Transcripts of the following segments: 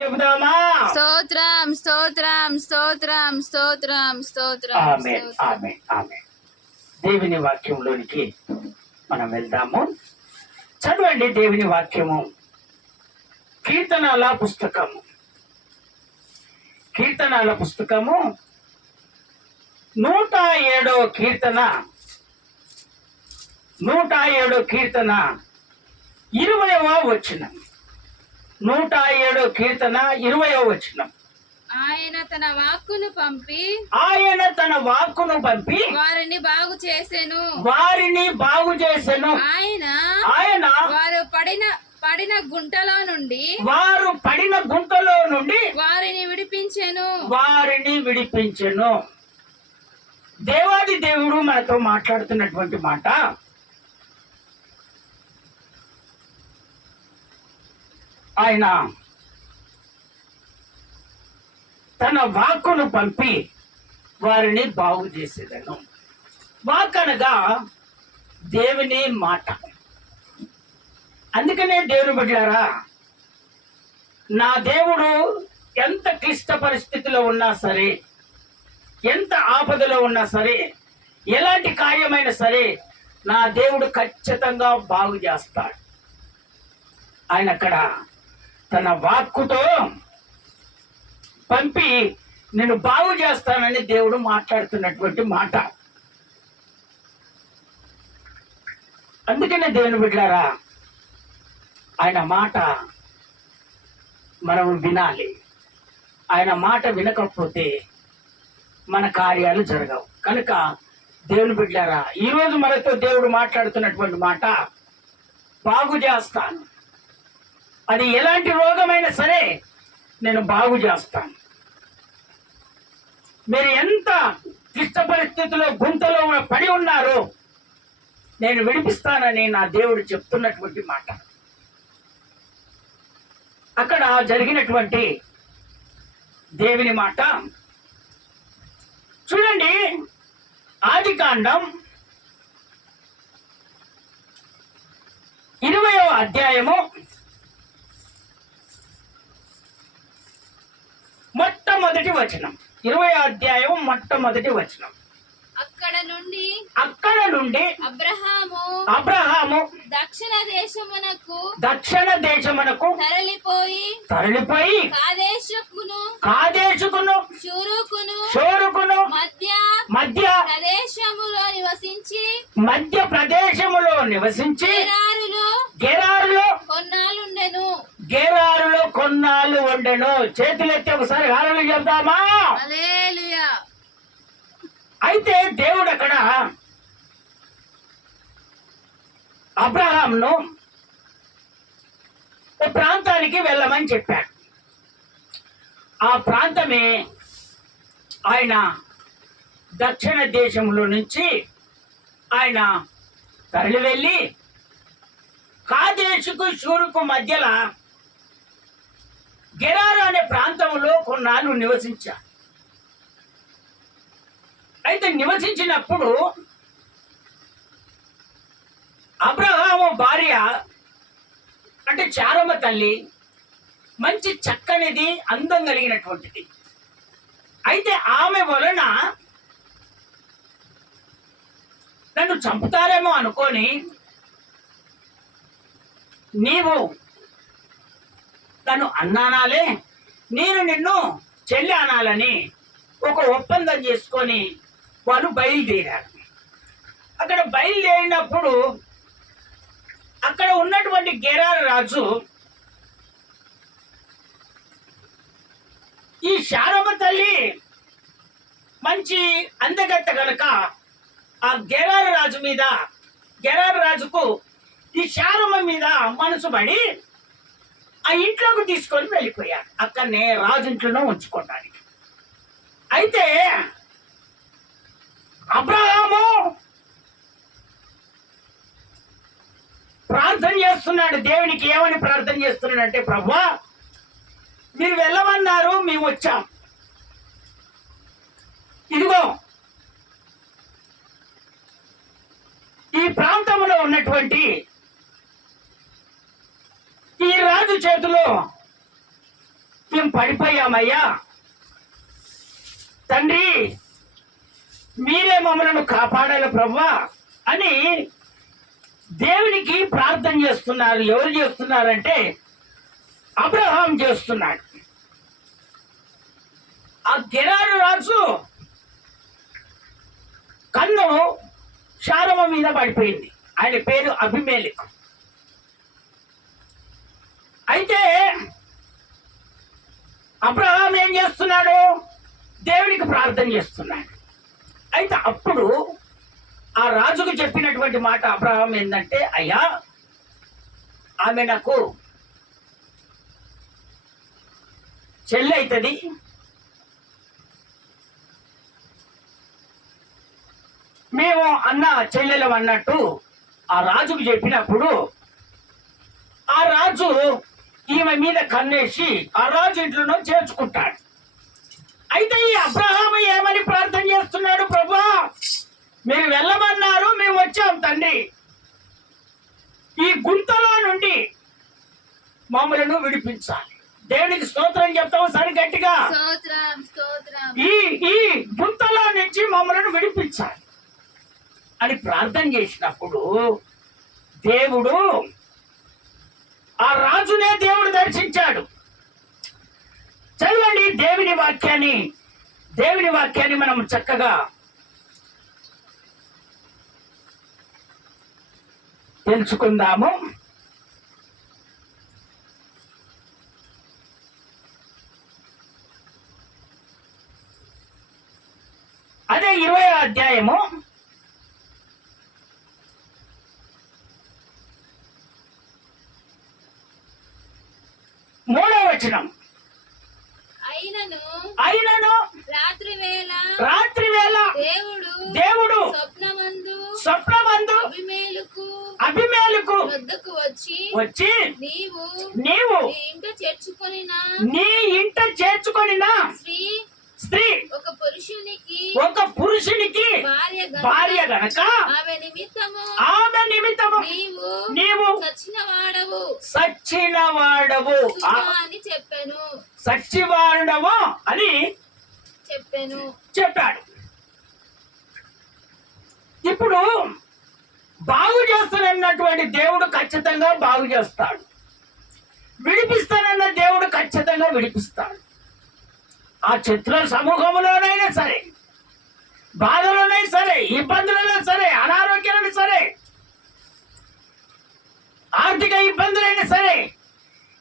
చెబుదామా? స్తోత్రం స్తోత్రం స్తోత్రం స్తోత్రం స్తోత్రం. ఆమేన్ ఆమేన్ ఆమేన్. దేవుని వాక్యంలోనికి మనం వెళ్దాము. చదవండి దేవుని వాక్యము. కీర్తనల పుస్తకము 107వ కీర్తన 20వ వచనం. 107వ కీర్తన 20వ వచనం. ఆయన తన వాక్కును పంపి వారిని బాగు చేసెను. ఆయన వారు పడిన గుంటలో నుండి వారిని విడిపించెను. దేవాది దేవుడు మనతో మాట్లాడుతున్నటువంటి మాట. ఆయన తన వాక్కును పంపి వారిని బాగు చేసేదను. వాక్ అనగా దేవుని మాట. అందుకనే దేవుని బిడ్డలారా, నా దేవుడు ఎంత క్లిష్ట పరిస్థితిలో ఉన్నా సరే, ఎంత ఆపదలో ఉన్నా సరే, ఎలాంటి కార్యమైనా సరే, నా దేవుడు ఖచ్చితంగా బాగు చేస్తాడు. ఆయన అక్కడ తన వాక్కుతో పంపి నేను బాగు చేస్తానని దేవుడు మాట్లాడుతున్నటువంటి మాట. అందుకనే దేవుని బిడ్డలారా, ఆయన మాట మనం వినాలి. ఆయన మాట వినకపోతే మన కార్యాలు జరగవు. కనుక దేవుని బిడ్డలారా, ఈరోజు మనతో దేవుడు మాట్లాడుతున్నటువంటి మాట, బాగు చేస్తాను. అది ఎలాంటి రోగమైనా సరే నేను బాగు చేస్తాను. మీరు ఎంత క్లిష్ట పరిస్థితిలో గుంతలో పడి ఉన్నారో నేను విడిపిస్తానని నా దేవుడు చెప్తున్నటువంటి మాట. అక్కడ జరిగినటువంటి దేవుని మాట చూడండి. ఆదికాండం 20వ అధ్యాయము మొట్టమొదటి వచనం. 20వ అధ్యాయం మొట్టమొదటి వచనం. అక్కడ నుండి అబ్రహాము దక్షిణ దేశమునకు తరలిపోయి కాదేశుకును షూరుకును మధ్య ప్రదేశములో నివసించి గెరారులో కొన్నాళ్ళు ఉండెను. చేతులెత్తి ఒకసారి హల్లెలూయా చెప్దామా? అయితే దేవుడు అక్కడ అబ్రహాంను ఓ ప్రాంతానికి వెళ్ళమని చెప్పాడు. ఆ ప్రాంతమే ఆయన దక్షిణ దేశంలో నుంచి ఆయన తరలి వెళ్ళి కాదేశుకు షూరుకు మధ్యలో గెరారు అనే ప్రాంతంలో కొన్నాళ్ళు నివసించారు. అయితే నివసించినప్పుడు అబ్రహాము భార్య అంటే చారమ్మ తల్లి మంచి చక్కనిది, అందం కలిగినటువంటిది. అయితే ఆమె వలన నన్ను చంపుతారేమో అనుకొని నీవు నన్ను అన్నానాలే, నేను నిన్ను చెల్లి అనాలని ఒక ఒప్పందం చేసుకొని వాళ్ళు బయలుదేరారు. అక్కడ బయలుదేరినప్పుడు అక్కడ ఉన్నటువంటి గెరారు రాజు ఈ శారమ్మ తల్లి మంచి అందగత్త కనుక ఆ గెరారు రాజుకు ఈ శారమ్మ మీద మనసు పడి ఆ ఇంట్లోకి తీసుకొని వెళ్ళిపోయాడు. అక్కడనే రాజు ఇంట్లోనే ఉంచుకోవడానికి. అయితే అబ్రహాము ప్రార్థన చేస్తున్నాడు. దేవునికి ఏమని ప్రార్థన చేస్తున్నాడంటే, ప్రభువా మీరు వెళ్ళమన్నారు, మేము వచ్చాం. ఇదిగో ఈ ప్రాంతంలో ఉన్నటువంటి ఈ రాజు చేతిలో ఈ పడిపోయామయ్యా, తండ్రి మీరే మమ్మలను కాపాడాలి ప్రభువా అని దేవునికి ప్రార్థన చేస్తున్నారు. ఎవరు చేస్తున్నారంటే అబ్రహాం చేస్తున్నాడు. ఆ గెరారు రాజు కన్ను శారమ మీద పడిపోయింది. ఆయన పేరు అబీమెలెకు. అయితే అబ్రహాం ఏం చేస్తున్నాడు? దేవునికి ప్రార్థన చేస్తున్నాడు. అయితే అప్పుడు ఆ రాజుకు చెప్పినటువంటి మాట అబ్రహాం ఏంటంటే, అయ్యా ఆమె నాకు చెల్లి అవుతుంది, మేము అన్న చెల్లెలం అన్నట్టు ఆ రాజుకు చెప్పినప్పుడు ఆ రాజు ఈమె మీద కన్నేసి ఆ రాజు ఇంట్లోనో చేర్చుకుంటాడు. అయితే ఈ అబ్రహాం ఏమని ప్రార్థన చేస్తున్నాడు? ప్రభువా మీరు వెళ్ళమన్నారు, మేము వచ్చాం తండ్రి, ఈ గుంతలో నుండి మమ్మలను విడిపించాలి. దేవునికి స్తోత్రం చెప్తాము సరి గట్టిగా. ఈ ఈ గుంతలో నుంచి మమ్మలను విడిపించాలి అని ప్రార్థన చేసినప్పుడు దేవుడు ఆ రాజునే దేవుడు దర్శించాడు. చదవండి దేవుని వాక్యాన్ని మనం చక్కగా తెలుసుకుందాము. అదే 20వ అధ్యాయము 3వ వచనం. అయినను రాత్రి వేళ దేవుడు స్వప్నమందు అబీమెలెకు వచ్చి నీవు నీ ఇంట చేర్చుకొనిన స్త్రీ ఒక పురుషునికి భార్య గనక ఆమె నిమిత్తము నీవు సచ్చినవాడవు అని చెప్పాడు. ఇప్పుడు బాగు చేస్తానన్నటువంటి దేవుడు ఖచ్చితంగా బాగు చేస్తాడు. విడిపిస్తానన్న దేవుడు ఖచ్చితంగా విడిపిస్తాడు. ఆ శత్రుల సమూహంలోనైనా సరే, బాధలోనైనా సరే, ఇబ్బందులైనా సరే, అనారోగ్యాలైనా సరే, ఆర్థిక ఇబ్బందులైనా సరే,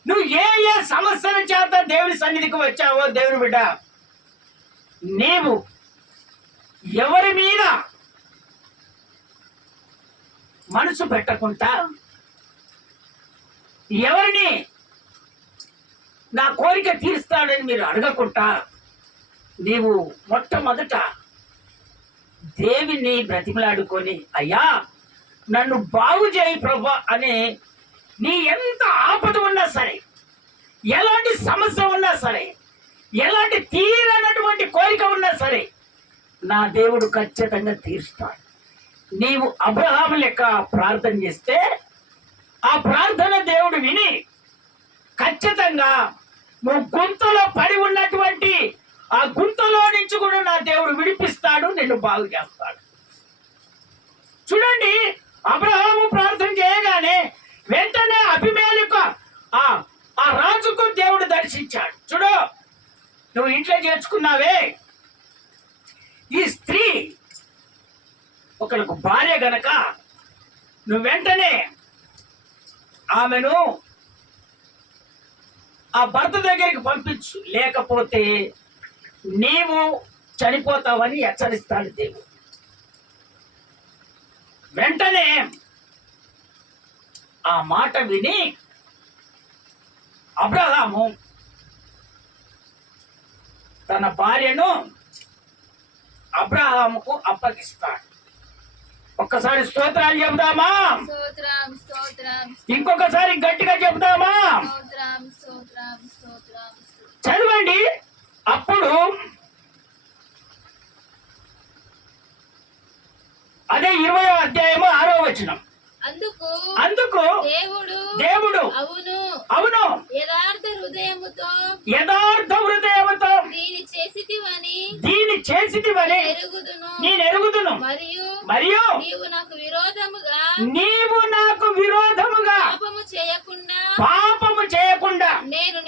నువ్వు ఏ సమస్యల చేత దేవుని సన్నిధికి వచ్చావో దేవుని బిడ్డ, నీవు ఎవరి మీద మనసు పెట్టకుండా, ఎవరిని నా కోరిక తీరుస్తాడని మీరు అడగకుండా, నీవు మొట్టమొదట దేవుని బ్రతిమలాడుకొని అయ్యా నన్ను బాగు చేయి ప్రభు అని, నీ ఎంత ఆపద ఉన్నా సరే, ఎలాంటి సమస్య ఉన్నా సరే, ఎలాంటి తీరనటువంటి కోరిక ఉన్నా సరే, నా దేవుడు ఖచ్చితంగా తీరుస్తాడు. నీవు అబ్రహాము లెక్క ప్రార్థన చేస్తే ఆ ప్రార్థన దేవుడు విని ఖచ్చితంగా నువ్వు గుంతలో పడి ఉన్నటువంటి ఆ గుంతలో నుంచి కూడా నా దేవుడు విడిపిస్తాడు, నిన్ను బాగు చేస్తాడు. చూడండి, అబ్రహాము ప్రార్థన చేయగానే వెంటనే అబీమెలెకు ఆ రాజుకు దేవుడు దర్శించాడు. చూడు, నువ్వు ఇంట్లో చేర్చుకున్నావే, ఈ స్త్రీ ఒకరికి భార్య గనక నువ్వు వెంటనే ఆమెను ఆ భర్త దగ్గరికి పంపించు, లేకపోతే నీవు చనిపోతావని హెచ్చరిస్తాడు దేవుడు. వెంటనే ఆ మాట విని అబ్రహాము తన భార్యను అబ్రహాముకు అప్పగిస్తాడు. ఒక్కసారి స్తోత్రాలు చెబుదామా? ఇంకొకసారి గట్టిగా చెబుదామా? చదవండి. అప్పుడు అదే 20వ అధ్యాయము 6వ వచనం. అందుకు దేవుడు అవును యథార్థ చేసితివని ఎరుగుదును నేను ఎరుగుదును. మరియు మరియు నీవు నాకు విరోధముగా నీవు నాకు విరోధముగా పాపము చేయకుండా నేను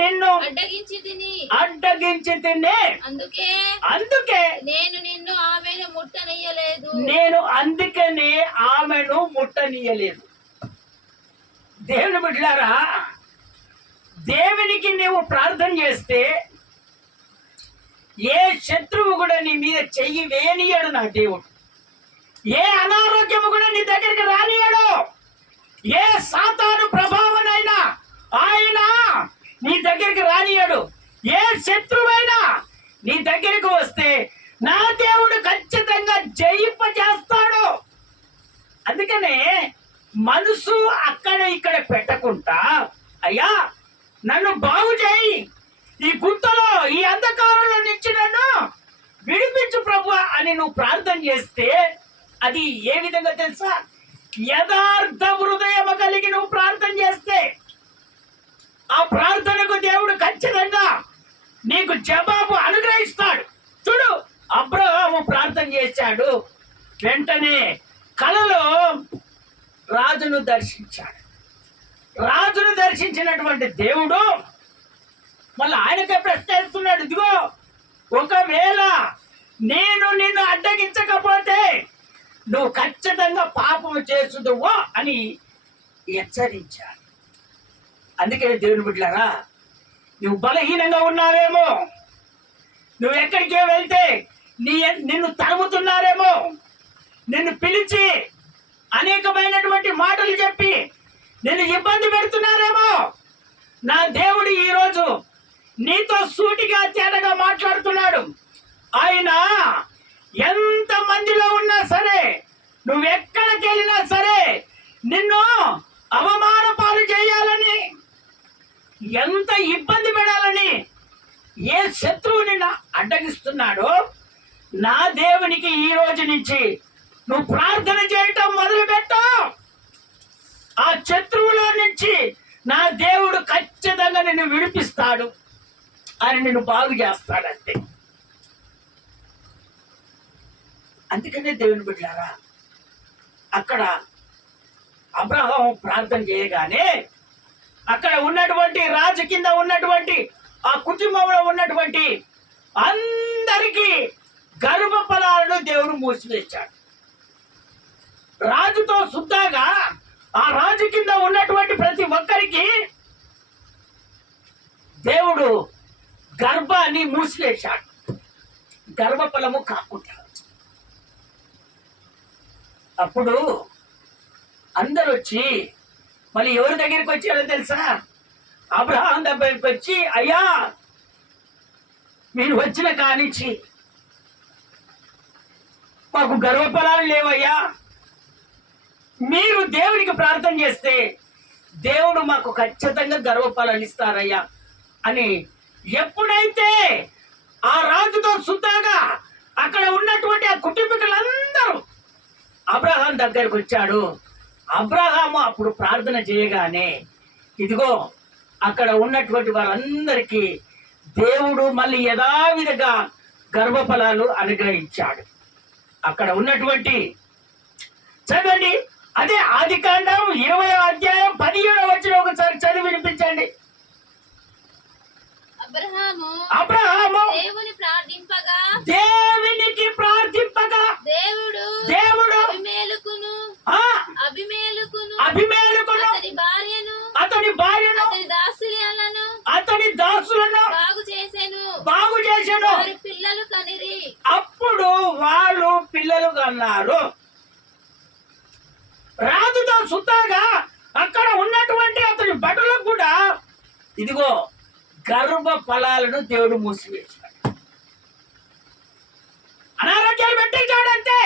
నిన్ను అడ్డగించి తిని అందుకే నేను ఆమెను ముట్టనీయలేదు. నేను అందుకనే ఆమెను ముట్టనీయలేదు. దేవుని బిడ్డలారా, దేవునికి నీవు ప్రార్థన చేస్తే ఏ శత్రువు కూడా నీ మీద చెయ్యి వేయనీయడు. నా దేవుడు ఏ అనారోగ్యము కూడా నీ దగ్గరికి రానియడు. ఏ సాతాను ప్రభావనైనా ఆయన నీ దగ్గరికి రానియడు. ఏ శత్రువైనా నీ దగ్గరికి వస్తే నా దేవుడు ఖచ్చితంగా జయింపజేస్తాడు. అందుకనే మనసు అక్కడ ఇక్కడ పెట్టకుండా, అయ్యా నన్ను బాగు చేయి, ఈ గుంతలో ఈ అంధకారంలో నుంచి నన్ను విడిపించు ప్రభువా అని నువ్వు ప్రార్థన చేస్తే అది ఏ విధంగా తెలుసా? యథార్థ హృదయం కలిగి నువ్వు ప్రార్థన చేస్తే ఆ ప్రార్థనకు దేవుడు ఖచ్చితంగా నీకు జవాబు అనుగ్రహిస్తాడు. చూడు, అబ్రహాము ప్రార్థన చేశాడు, వెంటనే కలలో రాజును దర్శించాడు. రాజును దర్శించినటువంటి దేవుడు మళ్ళీ ఆయనకే ప్రశ్నిస్తున్నాడు, ఇదిగో ఒకవేళ నేను నిన్ను అడ్డగించకపోతే నువ్వు ఖచ్చితంగా పాపము చేసుదువో అని హెచ్చరించాడు. అందుకని దేవుని బిడ్డలారా, నువ్వు బలహీనంగా ఉన్నావేమో, నువ్వు ఎక్కడికే వెళ్తే నిన్ను తరుముతున్నారేమో, నిన్ను పిలిచి అనేకమైనటువంటి మాటలు చెప్పి నిన్ను ఇబ్బంది పెడుతున్నారేమో, నా దేవుడు ఈరోజు నీతో సూటిగా తేటగా మాట్లాడుతున్నాడు. ఆయన ఎంత మందిలో ఉన్నా సరే, నువ్వెక్కడికి వెళ్ళినా సరే, నిన్ను అవమాన పాలు చేయాలని, ఎంత ఇబ్బంది పెడాలని ఏ శత్రువు నిన్ను అడ్డగిస్తున్నాడో, నా దేవునికి ఈ రోజు నుంచి నువ్వు ప్రార్థన చేయటం మొదలుపెట్టు. ఆ శత్రువులో నుంచి నా దేవుడు ఖచ్చితంగా నిన్ను విడిపిస్తాడు, అని నిన్ను బాగు చేస్తాడంతే. అందుకనే దేవుని బిడ్డలారా, అక్కడ అబ్రహాము ప్రార్థన చేయగానే అక్కడ ఉన్నటువంటి రాజు కింద ఉన్నటువంటి ఆ కుటుంబంలో ఉన్నటువంటి అందరికీ గర్భఫలాలను దేవుడు మూసివేశాడు. రాజుతో సుద్దాగా ఆ రాజు కింద ఉన్నటువంటి ప్రతి ఒక్కరికి దేవుడు గర్భాన్ని మూసివేశాడు, గర్భఫలము కాకుండా. అప్పుడు అందరు వచ్చి మళ్ళీ ఎవరి దగ్గరికి వచ్చారో తెలుసా? అబ్రహాం దగ్గరికి వచ్చి, అయ్యా మీరు వచ్చిన కానిచ్చి మాకు గర్భఫలాలు లేవయ్యా, మీరు దేవునికి ప్రార్థన చేస్తే దేవుడు మాకు ఖచ్చితంగా గర్భఫలాలు ఇస్తారయ్యా అని ఎప్పుడైతే ఆ రాజుతో సుద్దాగా అక్కడ ఉన్నటువంటి ఆ కుటుంబీకులందరూ అబ్రహాం దగ్గరికి వచ్చాడు. అబ్రహాము అప్పుడు ప్రార్థన చేయగానే ఇదిగో అక్కడ ఉన్నటువంటి వారందరికీ దేవుడు మళ్ళీ యథావిధిగా గర్భఫలాలు అనుగ్రహించాడు. అక్కడ ఉన్నటువంటి చదవండి, అదే ఆదికాండం 20వ అధ్యాయం 17వ వచనం ఒకసారి చదివి వినిపించండి. అబ్రహాము దేవునికి ప్రార్థింపగా దేవుడు అబీమెలెకును అతని భార్యను అతని దాసులను బాగు చేసెను. అప్పుడు వాళ్ళు పిల్లలు కన్నారు. రాజుతో సుద్దాగా అక్కడ ఉన్నటువంటి అతని భటులకు కూడా ఇదిగో గర్భ ఫలాలను దేవుడు మూసివేశాడు. అనారోగ్యాలు పెట్టించాడు అంతే,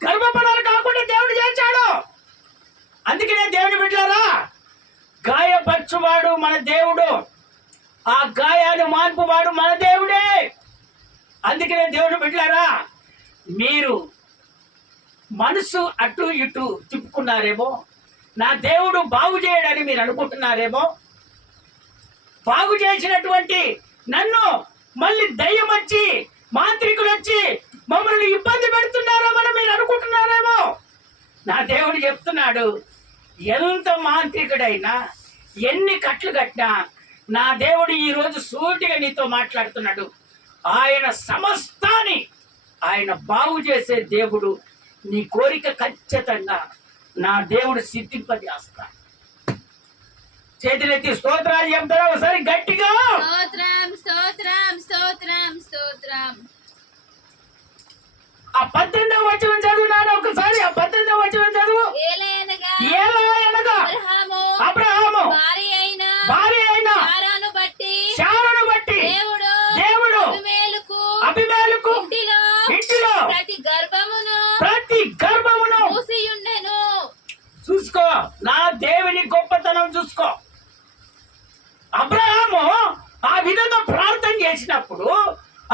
గర్భ ఫలాలు కాకుండా దేవుడు చేశాడు. అందుకనే దేవుని బిడ్డలారా, గాయపరచువాడు మన దేవుడు, ఆ గాయాన్ని మార్పువాడు మన దేవుడే. అందుకనే దేవుని బిడ్డలారా, మీరు మనసు అటు ఇటు తిప్పుకున్నారేమో, నా దేవుడు బాగు చేయడని మీరు అనుకుంటున్నారేమో. బాగు చేసినటువంటి నన్ను మళ్ళీ దయ్యం వచ్చి మాంత్రికులు వచ్చి మమ్మల్ని ఇబ్బంది పెడుతున్నారేమో మీరు అనుకుంటున్నారేమో. నా దేవుడు చెప్తున్నాడు, ఎంత మాంత్రికుడైనా ఎన్ని కట్లు కట్టినా నా దేవుడు ఈరోజు సూటిగా నీతో మాట్లాడుతున్నాడు. ఆయన సమస్తాన్ని ఆయన బాగు చేసే దేవుడు. నీ కోరిక ఖచ్చితంగా నా దేవుడు సిద్ధింపజేస్తాడు. చేతులెత్తి స్తోత్రాలు చెప్తారా ఒకసారి గట్టిగా? స్తోత్రం స్తోత్రం స్తోత్రం స్తోత్రం. ఆ 18వ వచనం చదువు నాన్న ఒకసారి. ఆ 18వ వచనం చదువు. ఏలయనగా ఏలయనగా అబ్రహాము భార్య అయిన శారాను బట్టి దేవుడు అబీమెలెకు ఇంటిలో ప్రతి గర్భమును మూసియుండెను. చూసుకో, నా దేవుని గొప్పతనం చూసుకో. అబ్రహాము ఆ విధంగా ప్రార్థన చేసినప్పుడు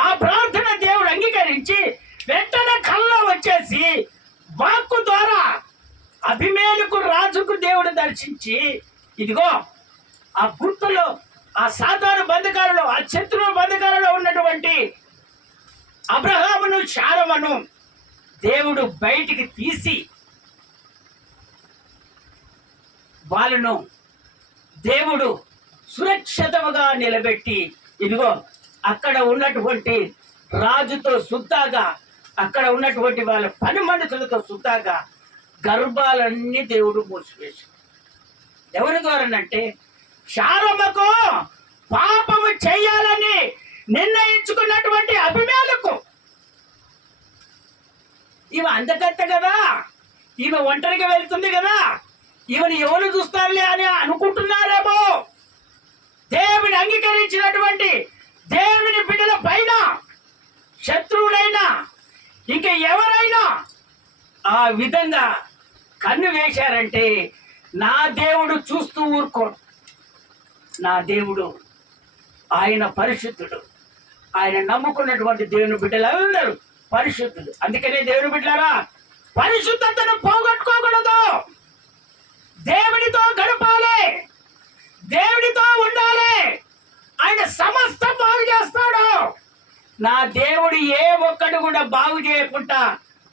ఆ ప్రార్థన దేవుడు అంగీకరించి వెంటనే కల్లో వచ్చేసి వాక్కు ద్వారా అబీమెలెకు రాజుకు దేవుడు దర్శించి, ఇదిగో ఆ గుర్తులో ఆ సాధారణ బంధకాలలో ఆ శత్రువు బంధకాలలో ఉన్నటువంటి అబ్రహామును శారమును దేవుడు బయటికి తీసి వాళ్ళను దేవుడు సురక్షితముగా నిలబెట్టి, ఇదిగో అక్కడ ఉన్నటువంటి రాజుతో సుద్దాగా, అక్కడ ఉన్నటువంటి వాళ్ళ పని మనుషులతో సుద్దాగా గర్భాలన్నీ దేవుడు మూసివేశాడు. ఎవరి ద్వారానంటే శారమ్మకు పాపము చెయ్యాలని నిర్ణయించుకున్నటువంటి అబీమెలెకు. ఈమె అందకత్త కదా, ఈమె ఒంటరిగా వెళ్తుంది కదా, ఈమెను ఎవరు చూస్తారులే అని అనుకుంటున్నారేమో. దేవుని అంగీకరించినటువంటి దేవుని బిడ్డల పైన శత్రువులైనా ఇంక ఎవరైనా ఆ విధంగా కన్ను వేశారంటే నా దేవుడు చూస్తూ ఊరుకోడు. నా దేవుడు ఆయన పరిశుద్ధుడు. ఆయన నమ్ముకున్నటువంటి దేవుని బిడ్డలందరూ పరిశుద్ధులు. అందుకనే దేవుని బిడ్డలారా, పరిశుద్ధతను పోగొట్టుకోకూడదు. దేవునితో గడపాలి, దేవునితో ఉండాలి. ఆయన సమస్తం బాగు చేస్తాడు. నా దేవుడు ఏ ఒక్కడు కూడా బాగు చేయకుండా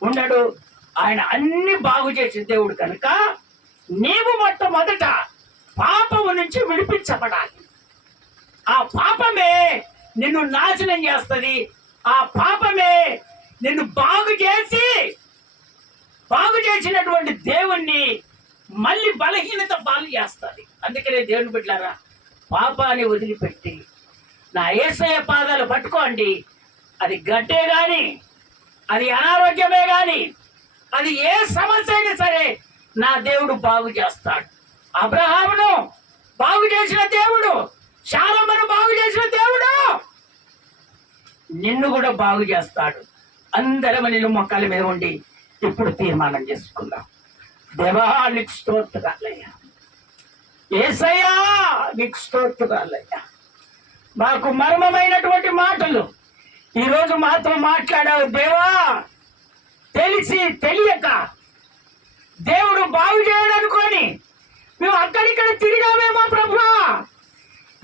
ఉండడు. ఆయన అన్ని బాగు చేసే దేవుడు కనుక నీవు మొట్టమొదట పాపము నుంచి విడిపించబడాలి. ఆ పాపమే నిన్ను నాశనం చేస్తుంది. ఆ పాపమే నిన్ను బాగు చేసినటువంటి దేవుణ్ణి మళ్ళీ బలహీనత పాలు చేస్తుంది. అందుకనే దేవుని బిడ్డలారా, పాపాన్ని వదిలిపెట్టి నా యేసయ్య పాదాలు పట్టుకోండి. అది గడ్డే గాని, అది అనారోగ్యమే గాని, అది ఏ సమస్య అయినా సరే నా దేవుడు బాగు చేస్తాడు. అబ్రహామును బాగు చేసిన దేవుడు, శారమ్మను బాగు చేసిన దేవుడు నిన్ను కూడా బాగు చేస్తాడు. అందరం నిన్ను మొక్కల మీద ఉండి ఇప్పుడు తీర్మానం చేసుకుందాం. దేవా నీకు స్తోత్రాలయ్యా, యేసయ్యా నీకు స్తోత్రాలయ్యా. మాకు మర్మమైనటువంటి మాటలు ఈరోజు మాతో మాట్లాడావు దేవా. తెలిసి తెలియక దేవుడు బాగు చేయడనుకొని మేము అక్కడిక్కడ తిరిగామేమో ప్రభువా.